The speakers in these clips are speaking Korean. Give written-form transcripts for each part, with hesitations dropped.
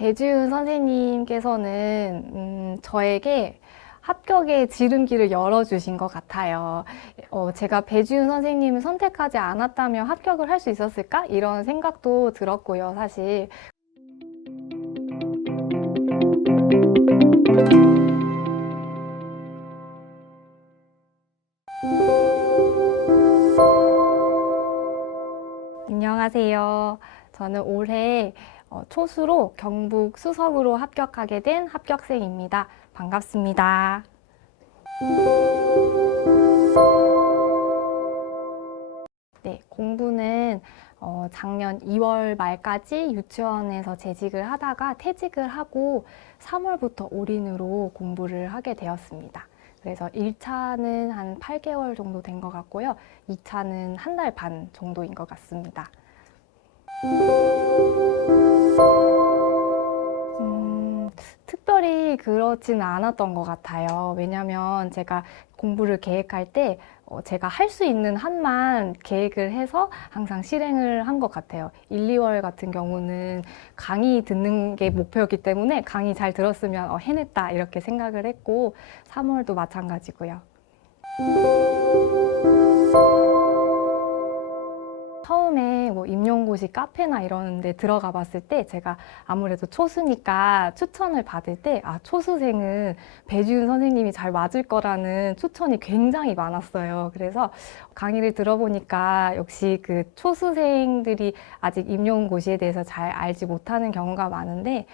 배지훈 선생님께서는 저에게 합격의 지름길을 열어주신 것 같아요. 제가 배지훈 선생님을 선택하지 않았다면 합격을 할 수 있었을까? 이런 생각도 들었고요, 사실. 안녕하세요. 저는 올해 초수로 경북 수석으로 합격하게 된 합격생입니다. 반갑습니다. 네, 공부는 작년 2월 말까지 유치원에서 재직을 하다가 퇴직을 하고 3월부터 올인으로 공부를 하게 되었습니다. 그래서 1차는 한 8개월 정도 된 것 같고요. 2차는 한 달 반 정도인 것 같습니다. 특별히 그렇지는 않았던 것 같아요. 왜냐면 제가 공부를 계획할 때 제가 할 수 있는 한만 계획을 해서 항상 실행을 한 것 같아요. 1, 2월 같은 경우는 강의 듣는 게 목표였기 때문에 강의 잘 들었으면 해냈다 이렇게 생각을 했고 3월도 마찬가지고요. 처음에 뭐 임용고시 카페나 이런 데 들어가 봤을 때 제가 아무래도 초수니까 추천을 받을 때 초수생은 배지훈 선생님이 잘 맞을 거라는 추천이 굉장히 많았어요. 그래서 강의를 들어보니까 역시 그 초수생들이 아직 임용고시에 대해서 잘 알지 못하는 경우가 많은데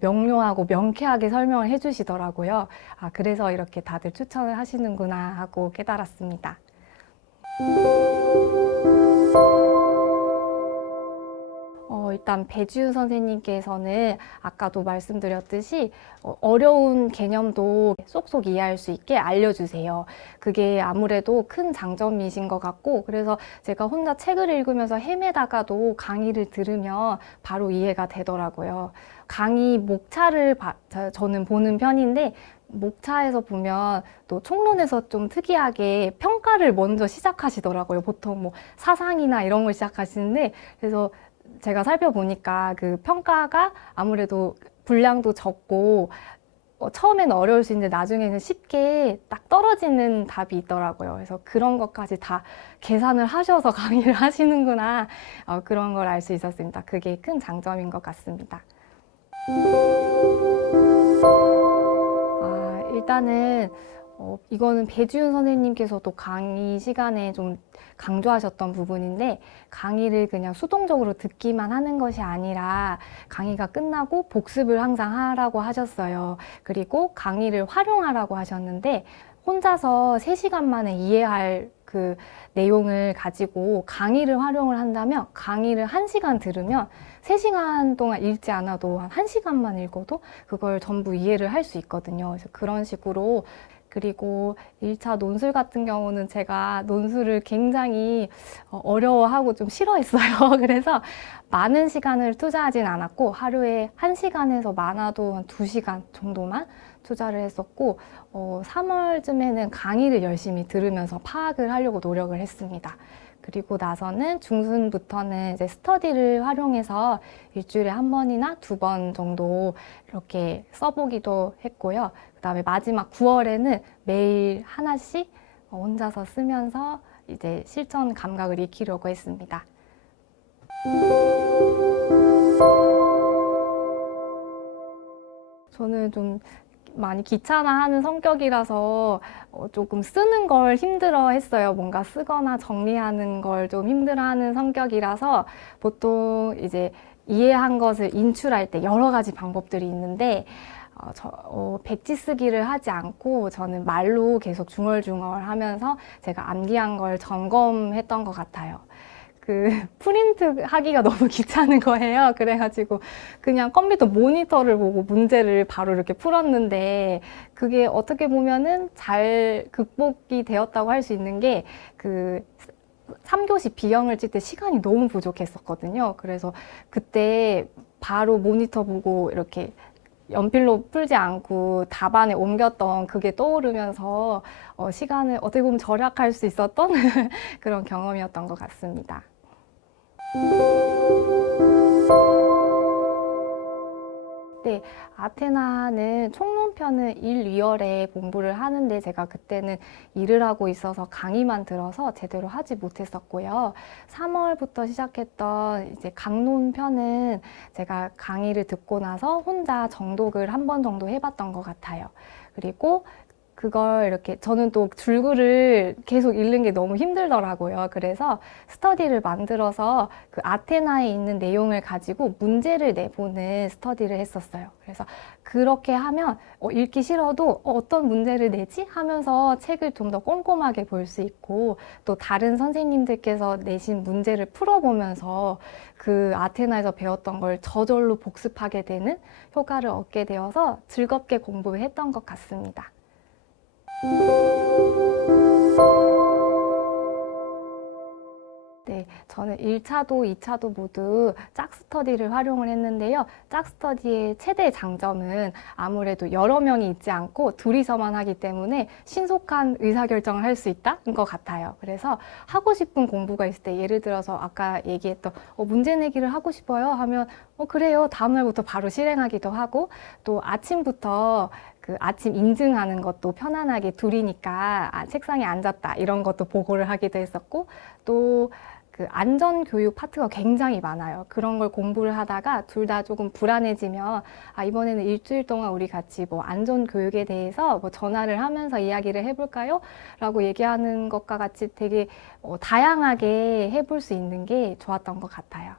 명료하고 명쾌하게 설명을 해주시더라고요. 그래서 이렇게 다들 추천을 하시는구나 하고 깨달았습니다. 일단 배지훈 선생님께서는 아까도 말씀드렸듯이 어려운 개념도 쏙쏙 이해할 수 있게 알려주세요. 그게 아무래도 큰 장점이신 것 같고, 그래서 제가 혼자 책을 읽으면서 헤매다가도 강의를 들으면 바로 이해가 되더라고요. 강의 목차를 저는 보는 편인데, 목차에서 보면 또 총론에서 좀 특이하게 평가를 먼저 시작하시더라고요. 보통 뭐 사상이나 이런 걸 시작하시는데, 그래서 제가 살펴보니까 그 평가가 아무래도 분량도 적고 처음에는 어려울 수 있는데 나중에는 쉽게 딱 떨어지는 답이 있더라고요. 그래서 그런 것까지 다 계산을 하셔서 강의를 하시는구나, 그런 걸 알 수 있었습니다. 그게 큰 장점인 것 같습니다. 일단은 이거는 배지훈 선생님께서도 강의 시간에 좀 강조하셨던 부분인데, 강의를 그냥 수동적으로 듣기만 하는 것이 아니라 강의가 끝나고 복습을 항상 하라고 하셨어요. 그리고 강의를 활용하라고 하셨는데, 혼자서 3시간 만에 이해할 그 내용을 가지고 강의를 활용을 한다면, 강의를 1시간 들으면 3시간 동안 읽지 않아도 한 1시간만 읽어도 그걸 전부 이해를 할 수 있거든요. 그래서 그런 식으로. 그리고 1차 논술 같은 경우는 제가 논술을 굉장히 어려워하고 좀 싫어했어요. 그래서 많은 시간을 투자하진 않았고, 하루에 1시간에서 많아도 한 2시간 정도만 투자를 했었고, 3월쯤에는 강의를 열심히 들으면서 파악을 하려고 노력을 했습니다. 그리고 나서는 중순부터는 이제 스터디를 활용해서 일주일에 1번이나 2번 정도 이렇게 써보기도 했고요. 그 다음에 마지막 9월에는 매일 하나씩 혼자서 쓰면서 이제 실전 감각을 익히려고 했습니다. 저는 좀 많이 귀찮아하는 성격이라서 조금 쓰는 걸 힘들어 했어요. 뭔가 쓰거나 정리하는 걸 좀 힘들어하는 성격이라서 보통 이제 이해한 것을 인출할 때 여러 가지 방법들이 있는데, 백지 쓰기를 하지 않고 저는 말로 계속 중얼중얼 하면서 제가 암기한 걸 점검했던 것 같아요. 프린트 하기가 너무 귀찮은 거예요. 그래가지고 그냥 컴퓨터 모니터를 보고 문제를 바로 이렇게 풀었는데, 그게 어떻게 보면은 잘 극복이 되었다고 할 수 있는 게, 3교시 B형을 칠 때 시간이 너무 부족했었거든요. 그래서 그때 바로 모니터 보고 이렇게 연필로 풀지 않고 답안에 옮겼던 그게 떠오르면서 시간을 어떻게 보면 절약할 수 있었던 그런 경험이었던 것 같습니다. 네, 아테나는 총론편은 1, 2월에 공부를 하는데 제가 그때는 일을 하고 있어서 강의만 들어서 제대로 하지 못했었고요. 3월부터 시작했던 이제 강론편은 제가 강의를 듣고 나서 혼자 정독을 한 번 정도 해봤던 것 같아요. 그리고 그걸 이렇게 저는 또 줄글을 계속 읽는 게 너무 힘들더라고요. 그래서 스터디를 만들어서 그 아테나에 있는 내용을 가지고 문제를 내보는 스터디를 했었어요. 그래서 그렇게 하면 읽기 싫어도 어떤 문제를 내지? 하면서 책을 좀 더 꼼꼼하게 볼 수 있고 또 다른 선생님들께서 내신 문제를 풀어보면서 그 아테나에서 배웠던 걸 저절로 복습하게 되는 효과를 얻게 되어서 즐겁게 공부했던 것 같습니다. 네, 저는 1차도, 2차도 모두 짝스터디를 활용을 했는데요. 짝스터디의 최대 장점은 아무래도 여러 명이 있지 않고 둘이서만 하기 때문에 신속한 의사결정을 할 수 있다는 것 같아요. 그래서 하고 싶은 공부가 있을 때 예를 들어서 아까 얘기했던 문제 내기를 하고 싶어요 하면 그래요. 다음날부터 바로 실행하기도 하고 또 아침부터 그 아침 인증하는 것도 편안하게 둘이니까 책상에 앉았다 이런 것도 보고를 하기도 했었고 또 그 안전교육 파트가 굉장히 많아요. 그런 걸 공부를 하다가 둘 다 조금 불안해지면 이번에는 일주일 동안 우리 같이 뭐 안전교육에 대해서 뭐 전화를 하면서 이야기를 해볼까요? 라고 얘기하는 것과 같이 되게 다양하게 해볼 수 있는 게 좋았던 것 같아요.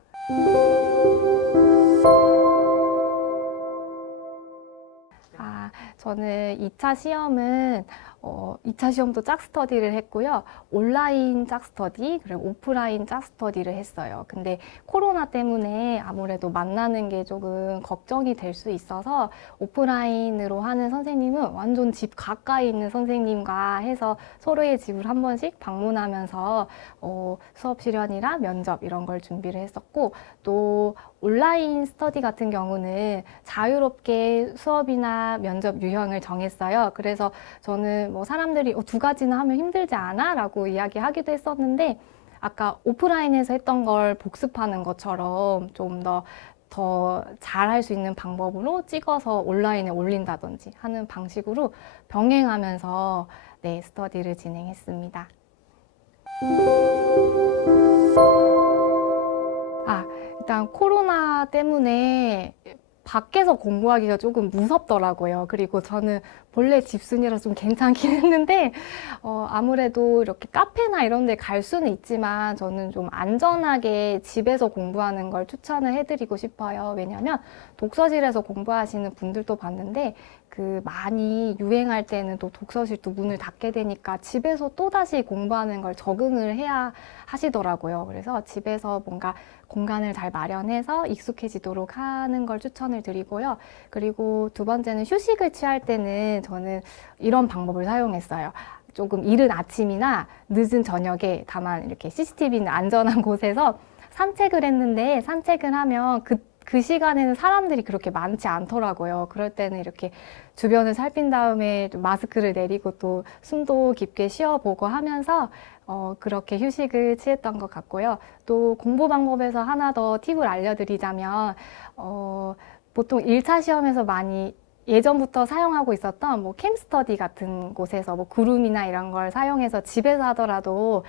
저는 2차 시험은 2차 시험도 짝스터디를 했고요. 온라인 짝스터디, 그리고 오프라인 짝스터디를 했어요. 근데 코로나 때문에 아무래도 만나는 게 조금 걱정이 될 수 있어서 오프라인으로 하는 선생님은 완전 집 가까이 있는 선생님과 해서 서로의 집을 한 번씩 방문하면서 수업 실현이랑 면접 이런 걸 준비를 했었고 또 온라인 스터디 같은 경우는 자유롭게 수업이나 면접 유형을 정했어요. 그래서 저는 뭐 사람들이 두 가지나 하면 힘들지 않아? 라고 이야기하기도 했었는데 아까 오프라인에서 했던 걸 복습하는 것처럼 좀 더 잘할 수 있는 방법으로 찍어서 온라인에 올린다든지 하는 방식으로 병행하면서 네, 스터디를 진행했습니다. 일단 코로나 때문에 밖에서 공부하기가 조금 무섭더라고요. 그리고 저는 본래 집순이라 좀 괜찮긴 했는데 아무래도 이렇게 카페나 이런 데 갈 수는 있지만 저는 좀 안전하게 집에서 공부하는 걸 추천을 해드리고 싶어요. 왜냐면 독서실에서 공부하시는 분들도 봤는데 그 많이 유행할 때는 또 독서실도 문을 닫게 되니까 집에서 또다시 공부하는 걸 적응을 해야 하시더라고요. 그래서 집에서 뭔가 공간을 잘 마련해서 익숙해지도록 하는 걸 추천을 드리고요. 그리고 두 번째는 휴식을 취할 때는 저는 이런 방법을 사용했어요. 조금 이른 아침이나 늦은 저녁에 다만 이렇게 CCTV는 안전한 곳에서 산책을 했는데 산책을 하면 그 시간에는 사람들이 그렇게 많지 않더라고요. 그럴 때는 이렇게 주변을 살핀 다음에 마스크를 내리고 또 숨도 깊게 쉬어보고 하면서 그렇게 휴식을 취했던 것 같고요. 또 공부 방법에서 하나 더 팁을 알려드리자면 보통 1차 시험에서 많이 예전부터 사용하고 있었던 뭐 캠스터디 같은 곳에서 뭐 구름이나 이런 걸 사용해서 집에서 하더라도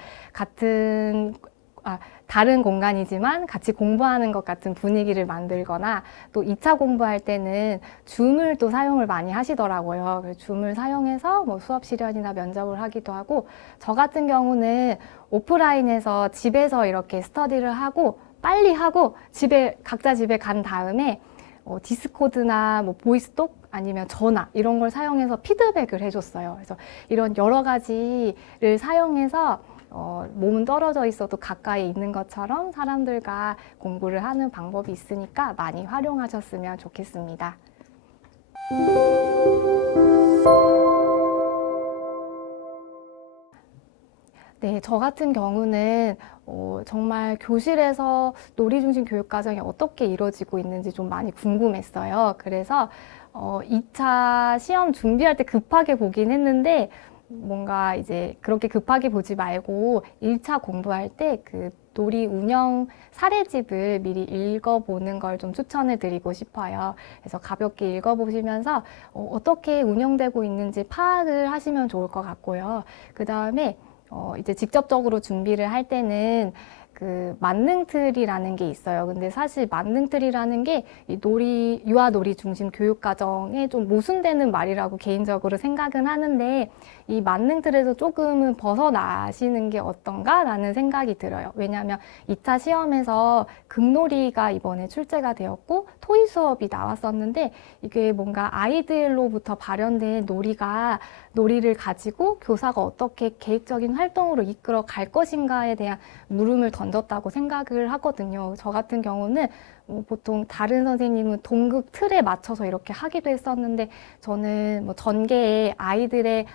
다른 공간이지만 같이 공부하는 것 같은 분위기를 만들거나 또 2차 공부할 때는 줌을 또 사용을 많이 하시더라고요. 줌을 사용해서 뭐 수업 실현이나 면접을 하기도 하고 저 같은 경우는 오프라인에서 집에서 이렇게 스터디를 하고 빨리 하고 각자 집에 간 다음에 디스코드나 뭐 보이스톡 아니면 전화 이런 걸 사용해서 피드백을 해줬어요. 그래서 이런 여러 가지를 사용해서 몸은 떨어져 있어도 가까이 있는 것처럼 사람들과 공부를 하는 방법이 있으니까 많이 활용하셨으면 좋겠습니다. 네, 저 같은 경우는 정말 교실에서 놀이중심 교육과정이 어떻게 이루어지고 있는지 좀 많이 궁금했어요. 그래서 2차 시험 준비할 때 급하게 보긴 했는데 뭔가 이제 그렇게 급하게 보지 말고 1차 공부할 때 그 놀이 운영 사례집을 미리 읽어보는 걸 좀 추천을 드리고 싶어요. 그래서 가볍게 읽어보시면서 어떻게 운영되고 있는지 파악을 하시면 좋을 것 같고요. 그 다음에 이제 직접적으로 준비를 할 때는 그 만능틀이라는 게 있어요. 근데 사실 만능틀이라는 게 이 유아 놀이 중심 교육 과정에 좀 모순되는 말이라고 개인적으로 생각은 하는데, 이 만능틀에서 조금은 벗어나시는 게 어떤가라는 생각이 들어요. 왜냐하면 2차 시험에서 극놀이가 이번에 출제가 되었고 토의 수업이 나왔었는데, 이게 뭔가 아이들로부터 발현된 놀이를 가지고 교사가 어떻게 계획적인 활동으로 이끌어 갈 것인가에 대한 물음을 던졌다고 생각을 하거든요. 저 같은 경우는 보통 다른 선생님은 동극 틀에 맞춰서 이렇게 하기도 했었는데, 저는 전개에 아이들의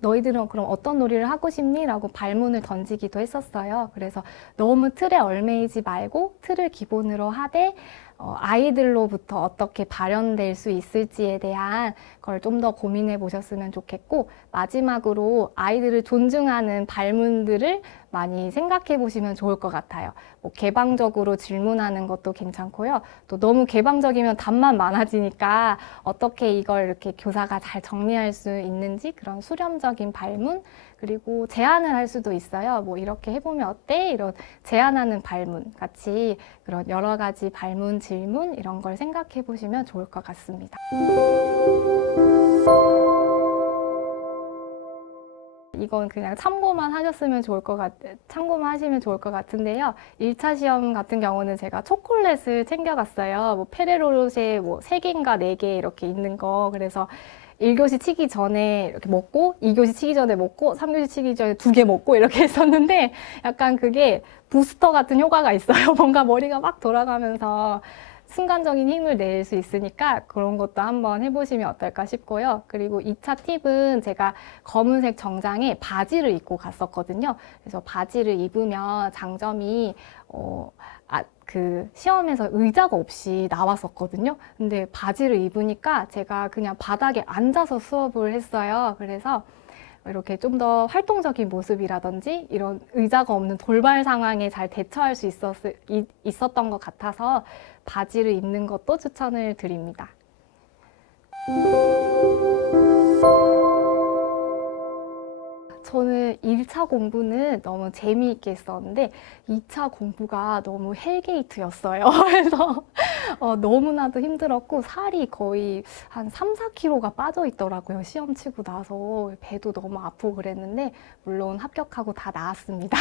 너희들은 그럼 어떤 놀이를 하고 싶니? 라고 발문을 던지기도 했었어요. 그래서 너무 틀에 얽매이지 말고 틀을 기본으로 하되 아이들로부터 어떻게 발현될 수 있을지에 대한 걸 좀 더 고민해 보셨으면 좋겠고, 마지막으로 아이들을 존중하는 발문들을 많이 생각해 보시면 좋을 것 같아요. 개방적으로 질문하는 것도 괜찮고요. 또 너무 개방적이면 답만 많아지니까 어떻게 이걸 이렇게 교사가 잘 정리할 수 있는지 그런 수렴적인 발문, 그리고 제안을 할 수도 있어요. 이렇게 해보면 어때? 이런 제안하는 발문 같이 그런 여러 가지 발문, 질문 이런 걸 생각해 보시면 좋을 것 같습니다. 이건 그냥 참고만 하시면 좋을 것 같은데요. 1차 시험 같은 경우는 제가 초콜릿을 챙겨갔어요. 페레로로쉐 3개인가 4개 이렇게 있는 거. 그래서 1교시 치기 전에 이렇게 먹고, 2교시 치기 전에 먹고, 3교시 치기 전에 2개 먹고 이렇게 했었는데, 약간 그게 부스터 같은 효과가 있어요. 뭔가 머리가 막 돌아가면서 순간적인 힘을 낼 수 있으니까 그런 것도 한번 해보시면 어떨까 싶고요. 그리고 2차 팁은 제가 검은색 정장에 바지를 입고 갔었거든요. 그래서 바지를 입으면 장점이 그 시험에서 의자가 없이 나왔었거든요. 근데 바지를 입으니까 제가 그냥 바닥에 앉아서 수업을 했어요. 그래서 이렇게 좀 더 활동적인 모습이라든지 이런 의자가 없는 돌발 상황에 잘 대처할 수 있었던 것 같아서 바지를 입는 것도 추천을 드립니다. 저는 1차 공부는 너무 재미있게 했었는데 2차 공부가 너무 헬게이트였어요. 그래서 너무나도 힘들었고 살이 거의 한 3, 4kg가 빠져 있더라고요. 시험 치고 나서 배도 너무 아프고 그랬는데 물론 합격하고 다 나왔습니다.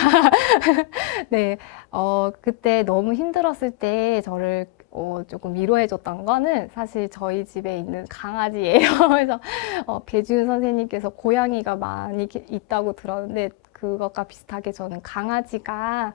네, 그때 너무 힘들었을 때 저를 조금 위로해줬던 거는 사실 저희 집에 있는 강아지예요. 그래서 배지훈 선생님께서 고양이가 많이 있다고 들었는데 그것과 비슷하게 저는 강아지가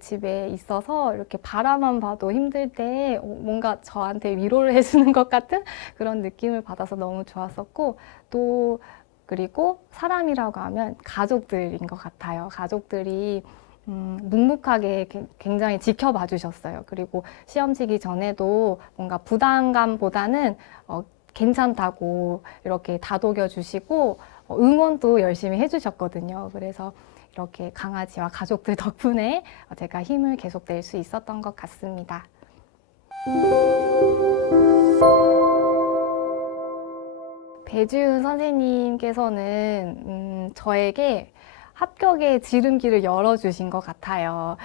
집에 있어서 이렇게 바라만 봐도 힘들 때 뭔가 저한테 위로를 해주는 것 같은 그런 느낌을 받아서 너무 좋았었고, 또 그리고 사람이라고 하면 가족들인 것 같아요. 가족들이 묵묵하게 굉장히 지켜봐 주셨어요. 그리고 시험 치기 전에도 뭔가 부담감보다는 괜찮다고 이렇게 다독여 주시고 응원도 열심히 해주셨거든요. 그래서 이렇게 강아지와 가족들 덕분에 제가 힘을 계속 낼 수 있었던 것 같습니다. 배지훈 선생님께서는 저에게 합격의 지름길을 열어주신 것 같아요.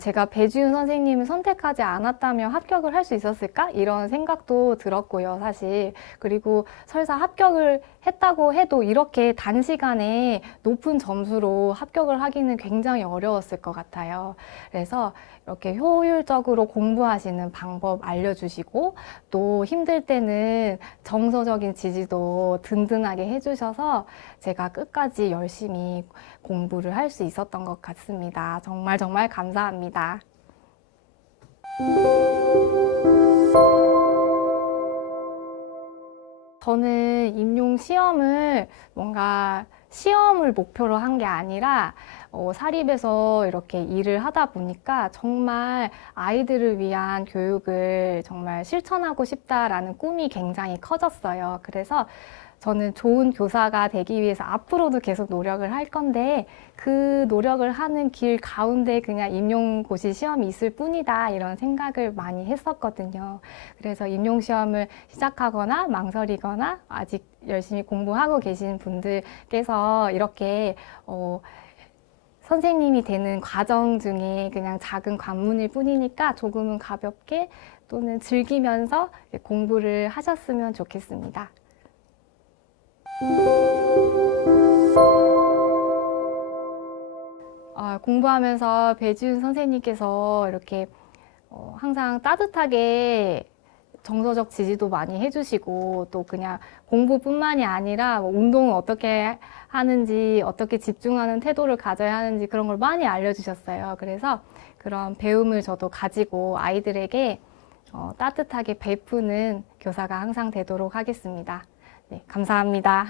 제가 배지훈 선생님을 선택하지 않았다면 합격을 할 수 있었을까? 이런 생각도 들었고요, 사실. 그리고 설사 합격을 했다고 해도 이렇게 단시간에 높은 점수로 합격을 하기는 굉장히 어려웠을 것 같아요. 그래서 이렇게 효율적으로 공부하시는 방법 알려주시고, 또 힘들 때는 정서적인 지지도 든든하게 해주셔서 제가 끝까지 열심히 공부를 할 수 있었던 것 같습니다. 정말 정말 감사합니다. 저는 임용 시험을 뭔가 시험을 목표로 한 게 아니라 사립에서 이렇게 일을 하다 보니까 정말 아이들을 위한 교육을 정말 실천하고 싶다라는 꿈이 굉장히 커졌어요. 그래서 저는 좋은 교사가 되기 위해서 앞으로도 계속 노력을 할 건데 그 노력을 하는 길 가운데 그냥 임용고시 시험이 있을 뿐이다 이런 생각을 많이 했었거든요. 그래서 임용시험을 시작하거나 망설이거나 아직 열심히 공부하고 계신 분들께서 이렇게 선생님이 되는 과정 중에 그냥 작은 관문일 뿐이니까 조금은 가볍게 또는 즐기면서 공부를 하셨으면 좋겠습니다. 공부하면서 배지훈 선생님께서 이렇게 항상 따뜻하게 정서적 지지도 많이 해주시고 또 그냥 공부뿐만이 아니라 뭐 운동을 어떻게 하는지 어떻게 집중하는 태도를 가져야 하는지 그런 걸 많이 알려주셨어요. 그래서 그런 배움을 저도 가지고 아이들에게 따뜻하게 베푸는 교사가 항상 되도록 하겠습니다. 네, 감사합니다.